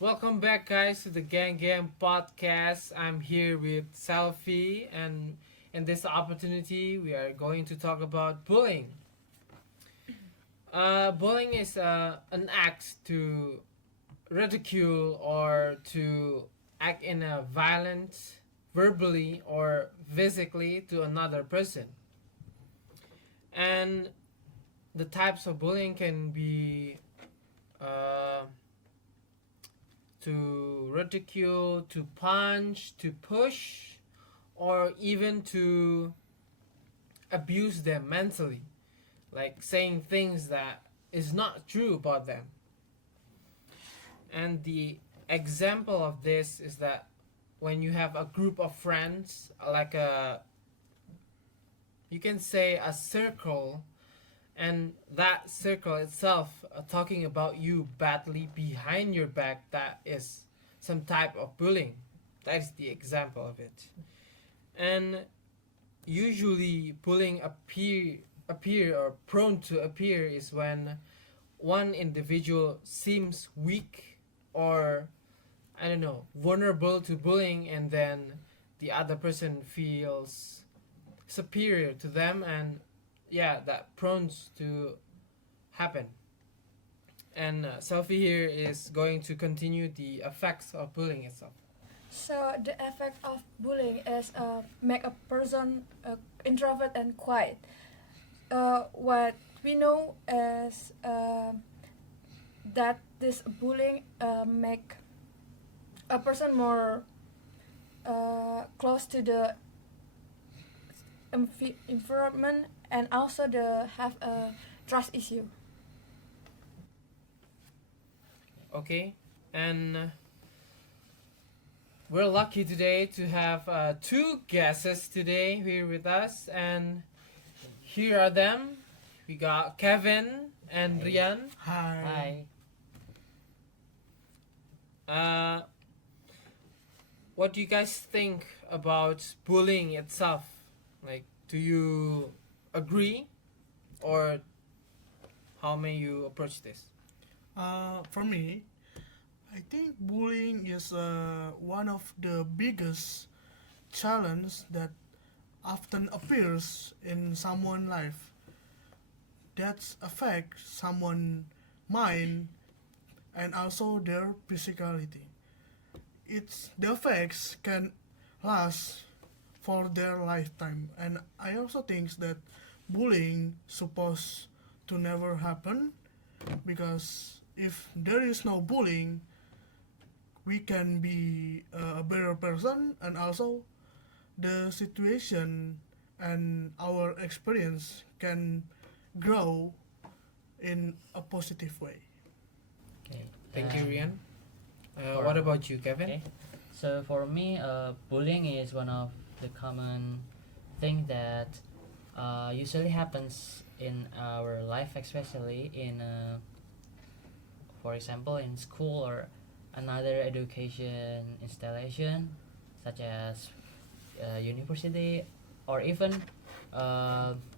Welcome back, guys, to the Gang Gang podcast. I'm here with Selfie, and in this opportunity, we are going to talk about bullying. Bullying is an act to ridicule or to act in a violent, verbally or physically to another person. And the types of bullying can be uh, to ridicule, to punch, to push, or even to abuse them mentally, like saying things that is not true about them. And the example of this is that when you have a group of friends, like a you can say a circle, and that circle itself talking about you badly behind your back, that is some type of bullying. That is the example of it. And usually bullying appear or prone to appear is when one individual seems weak or I don't know, vulnerable to bullying, and then the other person feels superior to them, and yeah, that prone to happen. And Sophie here is going to continue the effects of bullying itself. So the effect of bullying is make a person introvert and quiet. What we know is that this bullying make a person more close to the environment, and also the have a trust issue. Okay, and we're lucky today to have two guests today here with us, and here are them. We got Kevin and Rian. Hi. Uh, what do you guys think about bullying itself? Like, do you agree, or how may you approach this? For me, I think bullying is one of the biggest challenge that often appears in someone's life that affect someone's mind and also their physicality. It's the effects can last for their lifetime, and I also think that bullying supposed to never happen because if there is no bullying we can be a better person, and also the situation and our experience can grow in a positive way. Okay. Thank you, Rian. for- What about you, Kevin? Okay. So for me, bullying is one of the common thing that usually happens in our life, especially in, for example, in school or another education installation, such as university, or even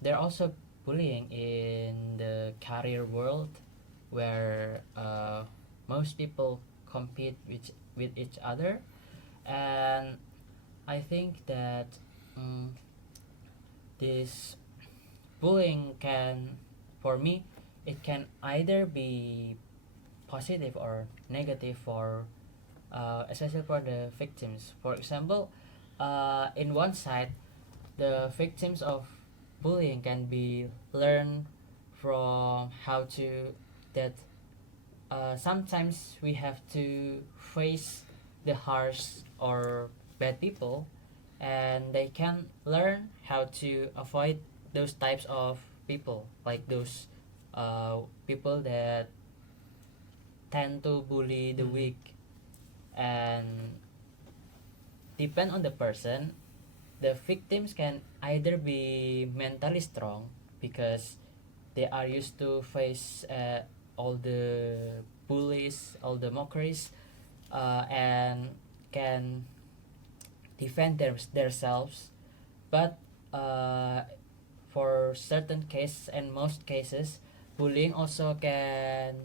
there are also bullying in the career world, where most people compete with each other. And I think that this bullying can, for me, it can either be positive or negative for, especially for the victims. For example, in one side, the victims of bullying can be learn from how to that sometimes we have to face the harsh or bad people, and they can learn how to avoid those types of people, like those people that tend to bully the weak. And depend on the person, the victims can either be mentally strong because they are used to face all the bullies, all the mockeries, and can defend themselves. But for certain cases and most cases, bullying also can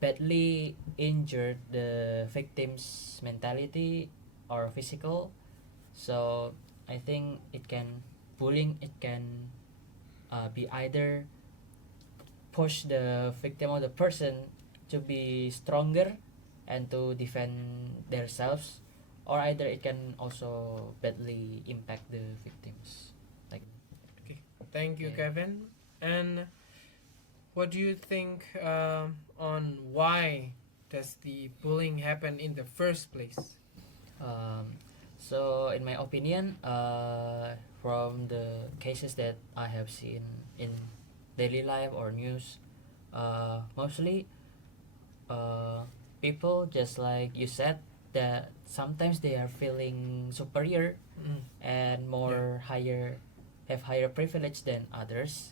badly injured the victim's mentality or physical. So I think bullying it can be either push the victim or the person to be stronger and to defend themselves, or either it can also badly impact the victims. Like, Thank you, Yeah. Kevin. And what do you think on why does the bullying happen in the first place? um, so in my opinion, from the cases that I have seen in daily life or news, mostly people, just like you said, that sometimes they are feeling superior Mm. and more higher, have higher privilege than others,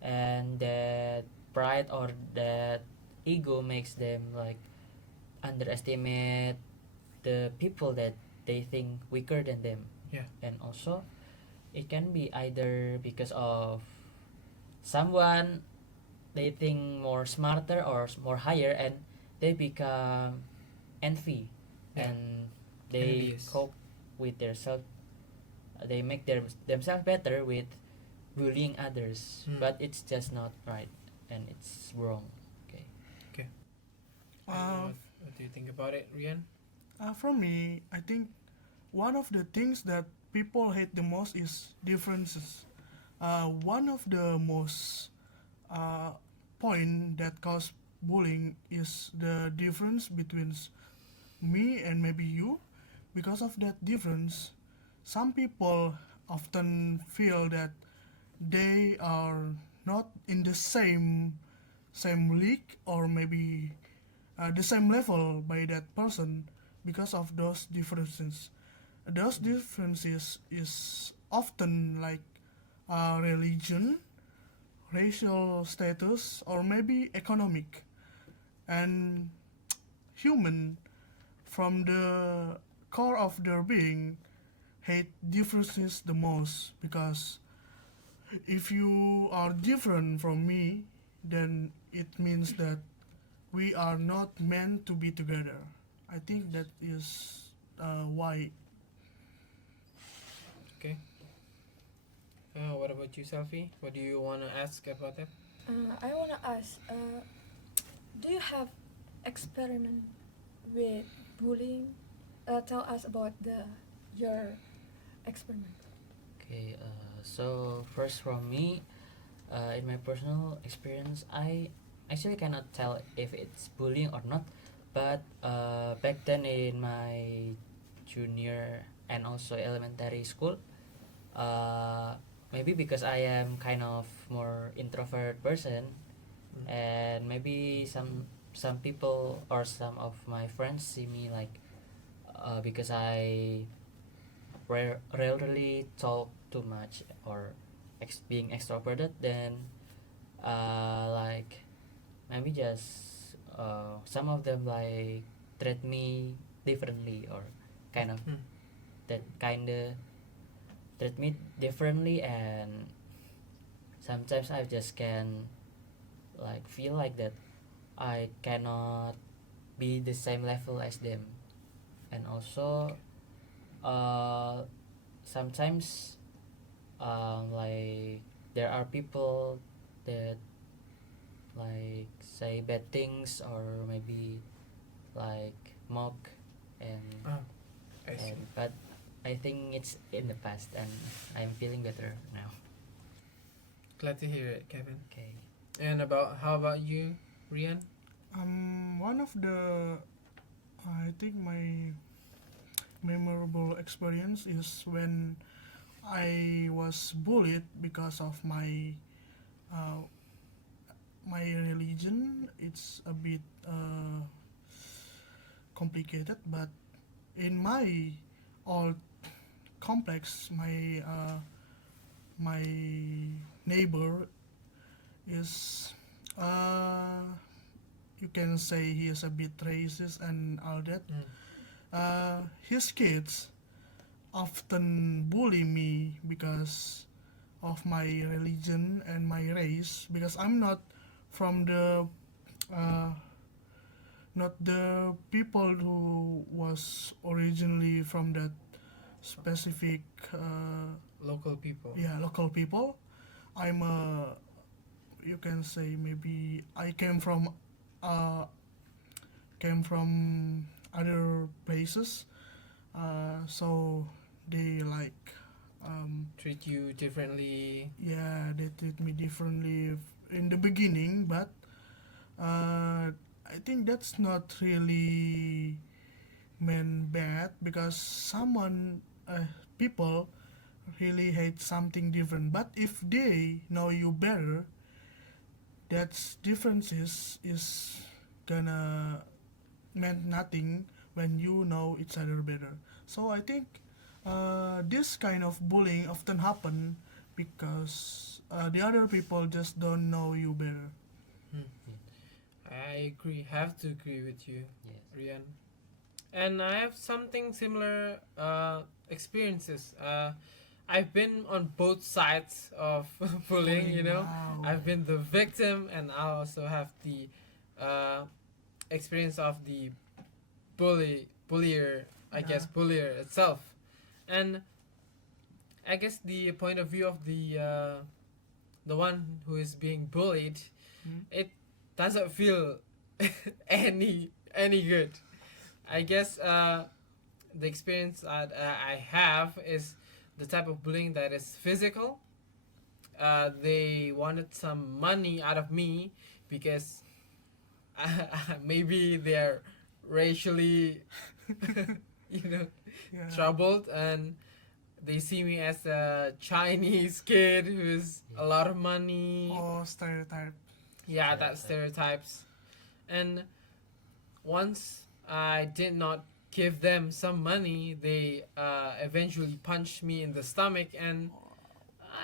and that pride or that ego makes them like underestimate the people that they think weaker than them. Yeah. And also it can be either because of someone they think more smarter or more higher, and they become envy. Yeah. And they Envious. cope with their self, they make themselves better with bullying others. Mm. But it's just not right, and it's wrong. Okay. And Uh, what do you think about it, Rian? for me, I think one of the things that people hate the most is differences. One of the most point that cause bullying is the difference between me and maybe you. Because of that difference, some people often feel that they are not in the same league or maybe the same level by that person because of those differences. Those differences is often like religion, racial status, or maybe economic. And human, from the core of their being, hate differences the most because if you are different from me, then it means that we are not meant to be together. I think that is why. What about you, Selfie? What do you want to ask about that? I wanna ask, do you have experiment with bullying? Tell us about your experiment. Okay. So first from me, in my personal experience, I actually cannot tell if it's bullying or not. But back then in my junior and also elementary school, uh, maybe because I am kind of more introvert person, Mm. and maybe some people or some of my friends see me like, because I rarely talk too much or being extroverted, then like maybe just some of them like treat me differently, or kind of Mm. that kind of treat me differently. And sometimes I just can like feel like that I cannot be the same level as them. And also sometimes like there are people that like say bad things or maybe like mock, and Ah, I see. but I think it's in the past and I'm feeling better now. Glad to hear it, Kevin. Okay. And how about you, Rian? One of the, I think my memorable experience is when I was bullied because of uh, my religion. It's a bit complicated, but in my old complex, my neighbor is you can say he is a bit racist and all that. His kids often bully me because of my religion and my race because I'm not from the uh, not the people who was originally from that specific Local people. local people. I'm a, you can say maybe I uh, came from other places, so they like Treat you differently. yeah, they treat me differently in the beginning, but I think that's not really meant bad, because people really hate something different, but if they know you better, that differences is gonna meant nothing when you know each other better. So I think this kind of bullying often happen because the other people just don't know you better. Hmm. I agree. Have to agree with you, Yes. Rian. And I have something similar experiences. I've been on both sides of bullying. You know, Wow. I've been the victim, and I also have the uh, experience of the bullier. I guess bullier itself, and I guess the point of view of the one who is being bullied, Hmm? it doesn't feel any good. I guess the experience that I have is the type of bullying that is physical. They wanted some money out of me because maybe they're racially, you know, Yeah. troubled, and they see me as a Chinese kid who's a lot of money. Oh, stereotype. Yeah, that stereotypes. And once I did not give them some money, they eventually punched me in the stomach, and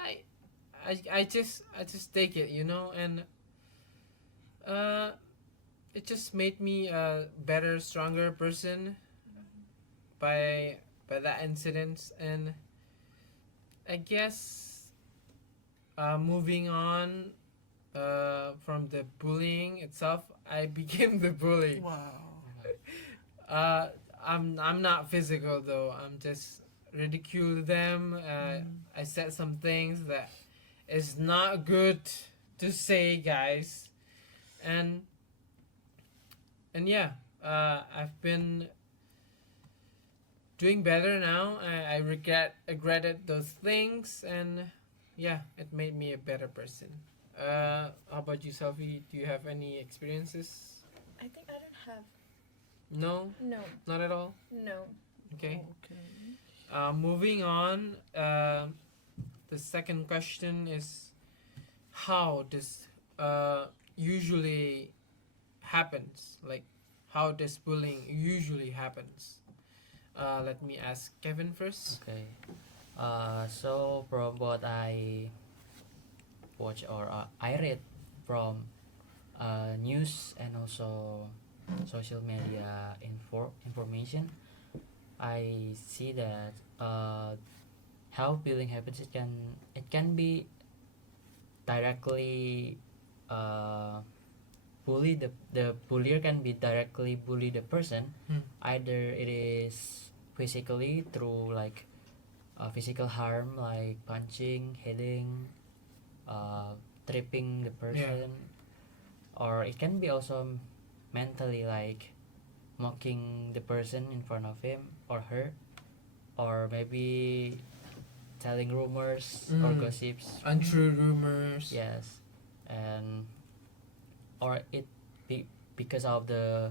I, I just take it, you know, and uh, it just made me a better, stronger person by that incident, and I guess moving on from the bullying itself, I became the bully. Wow. Uh, I'm not physical though. I'm just ridicule them. I said some things that is not good to say, guys, and yeah, I've been doing better now. I regretted those things, and yeah, it made me a better person. How about you, Selfie? Do you have any experiences? I think I don't have. No, No, not at all. no. Okay. Okay. Moving on. The second question is, how does usually happens? Like, how does bullying usually happens? Let me ask Kevin first. Okay. So from what I watch or I read from news and also social media information, I see that how bullying happens. It can be directly bully the bullier can be directly bully the person. Either it is physically through like physical harm like punching, hitting, tripping the person, or it can be also mentally like mocking the person in front of him or her, or maybe telling rumors or gossips. Untrue rumors. Yes, and or it be because of the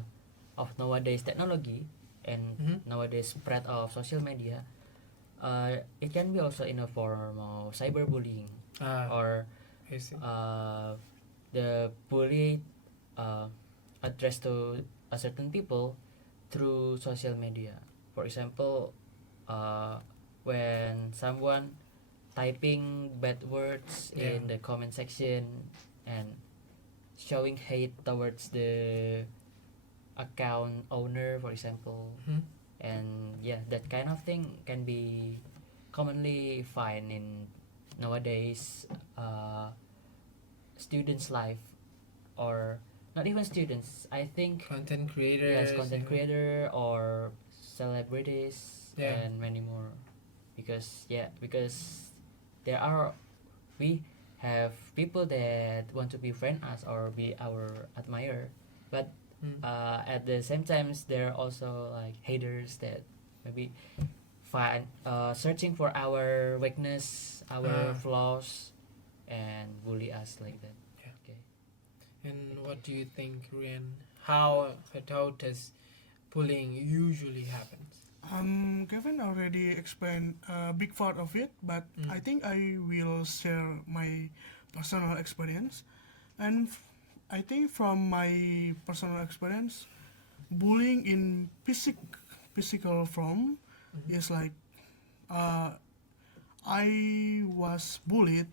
of nowadays technology and nowadays spread of social media. It can be also in a form of cyberbullying, or I see. the bully addressed to a certain people through social media. For example, when someone typing bad words in the comment section and showing hate towards the account owner, for example, and yeah, that kind of thing can be commonly find in nowadays students life, or not even students. I think Content creators. yes, content yeah. creator or celebrities Yeah. and many more. Because we have people that want to befriend us or be our admirer, but Mm. at the same times there are also like haters that maybe find searching for our weakness, our Ah. flaws, and bully us like that. Yeah. Okay. And what do you think, Rian? How does bullying usually happens? Kevin already explained a big part of it, but Mm. I think I will share my personal experience. And I think from my personal experience, bullying in physical form Mhm. is like uh, I was bullied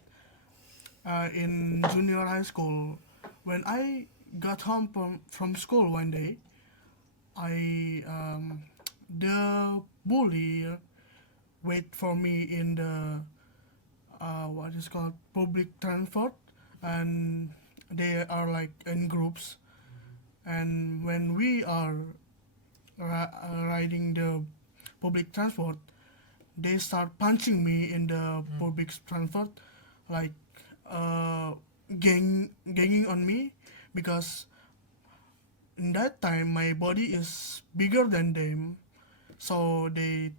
in junior high school. When I got home from school one day, I the bully wait for me in the what is called public transport, and they are like in groups. And when we are riding the public transport, they start punching me in the public transport, like ganging on me, because in that time my body is bigger than them, so they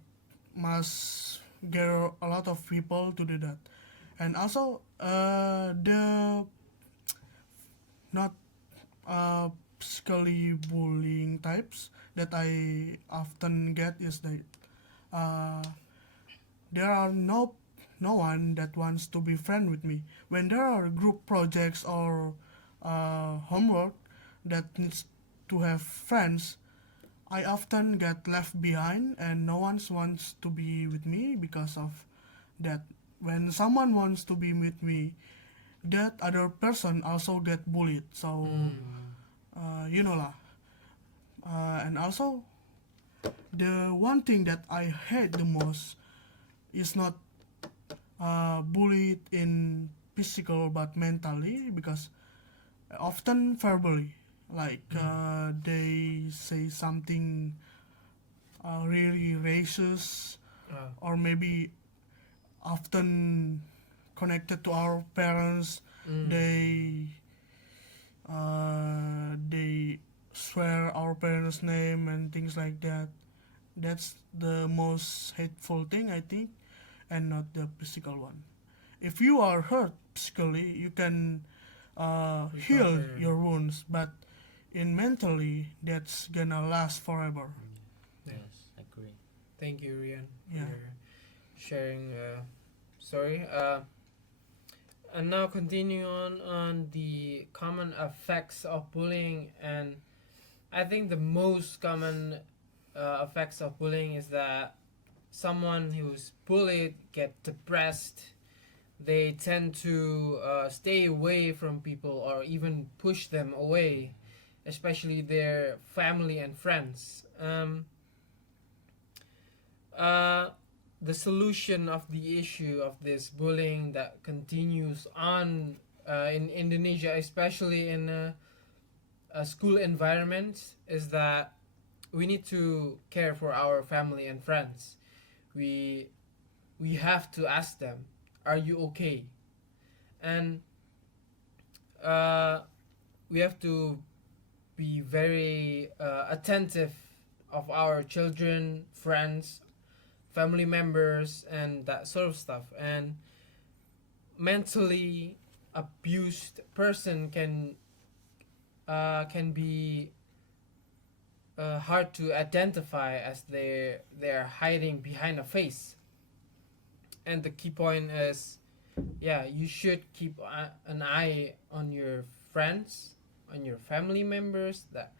must get a lot of people to do that. And also the not physically bullying types that I often get is that uh, there are no one that wants to be friend with me when there are group projects or homework that needs to have friends. I often get left behind and no one wants to be with me because of that. When someone wants to be with me, that other person also get bullied. So you know lah. And also the one thing that I hate the most is not bullied in physical but mentally, because often verbally, like they say something really racist, Ah. or maybe often connected to our parents. Mm. They swear our parents name and things like that. That's the most hateful thing, I think, and not the physical one. If you are hurt physically, you can heal Recover. your wounds, but in mentally, that's gonna last forever. Yeah. Yes, agree. Thank you, Rian, for Yeah. your sharing story. And now continuing on the common effects of bullying, and I think the most common effects of bullying is that someone who's bullied get depressed. They tend to stay away from people or even push them away, especially their family and friends. Uh, the solution of the issue of this bullying that continues on in Indonesia, especially in a school environment, is that we need to care for our family and friends. We we have to ask them, "Are you okay?" And uh, we have to be very attentive of our children, friends, family members, and that sort of stuff. And mentally abused person can be hard to identify, as they're hiding behind a face. And the key point is, yeah, you should keep an eye on your friends, on your family members. That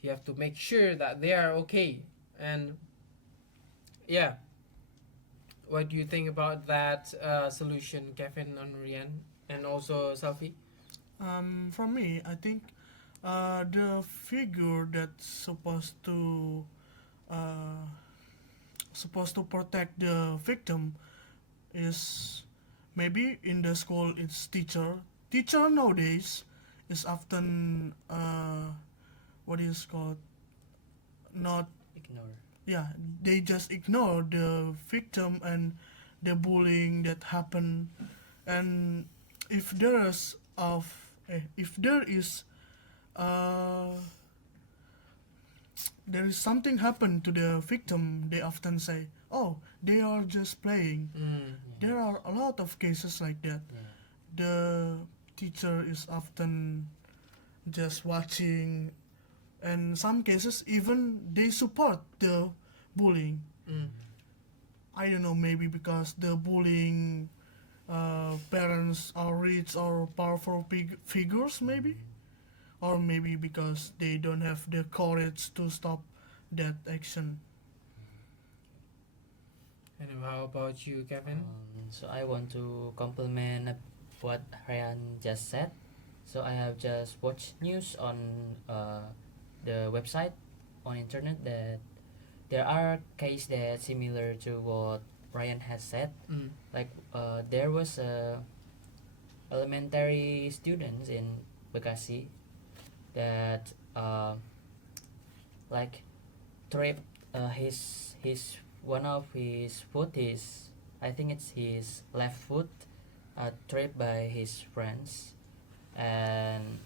you have to make sure that they are okay. And yeah, what do you think about that solution, Kevin and Rian, and also Selfie? For me, I think the figure that's uh, supposed to protect the victim is maybe in the school it's teacher. Teacher nowadays is often what is called not Ignore. yeah, they just ignore the victim and the bullying that happen. And if there is uh, there is something happen to the victim, they often say, oh, they are just playing. There are a lot of cases like that. Yeah. The teacher is often just watching, and some cases even they support the bullying. I don't know, maybe because the bullying parents are rich or powerful figures, maybe, or maybe because they don't have the courage to stop that action. And how about you, Kevin? So I want to compliment what Ryan just said. So I have just watched news on the website on internet that there are cases that similar to what Ryan has said. Like there was a elementary students in Bekasi that like tripped his one of his foot, his I think it's his left foot, tripped by his friends, and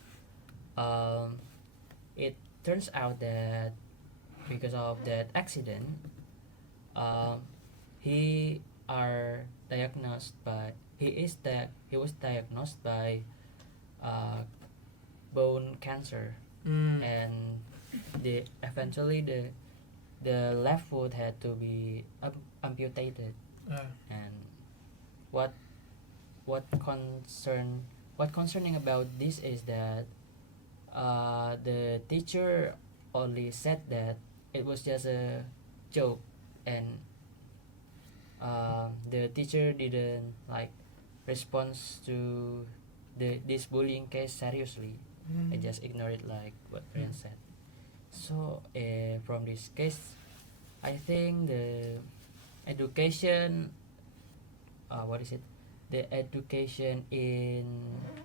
it turns out that because of that accident, he are diagnosed by he was diagnosed by bone cancer, and the eventually the left foot had to be amputated. And what concerning about this is that the teacher only said that it was just a joke, and the teacher didn't like response to this bullying case seriously. I just ignored it like what Ryan said. So from this case, I think the education, what is it? The education in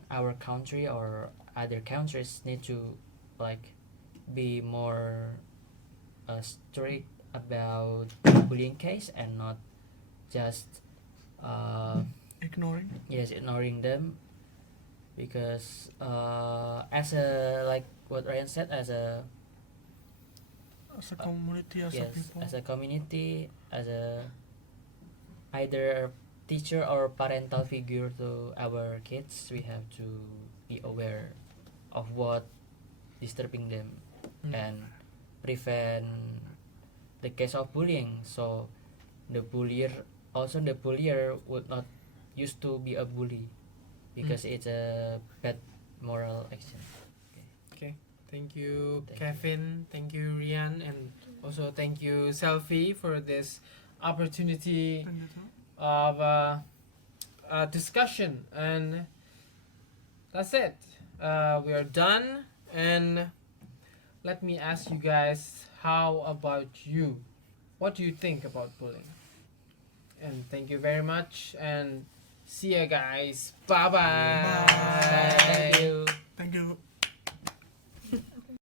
our country or other countries need to like be more strict about bullying case and not just Ignoring. ignoring them, because as a like what Ryan said, as a Community, as a yes, people. as a community, as a either teacher or parental figure to our kids, we have to be aware of what disturbing them and prevent the case of bullying, so the bullier would not used to be a bully, because it's a bad moral action. Okay, thank you, Thank you. Kevin. Thank you, Rian, and also thank you, Selfie, for this opportunity Thank you, too. of a discussion. And that's it. We are done. And let me ask you guys, how about you? What do you think about bullying? And thank you very much. And see ya, guys. Bye bye. Bye. Thank you. Thank you.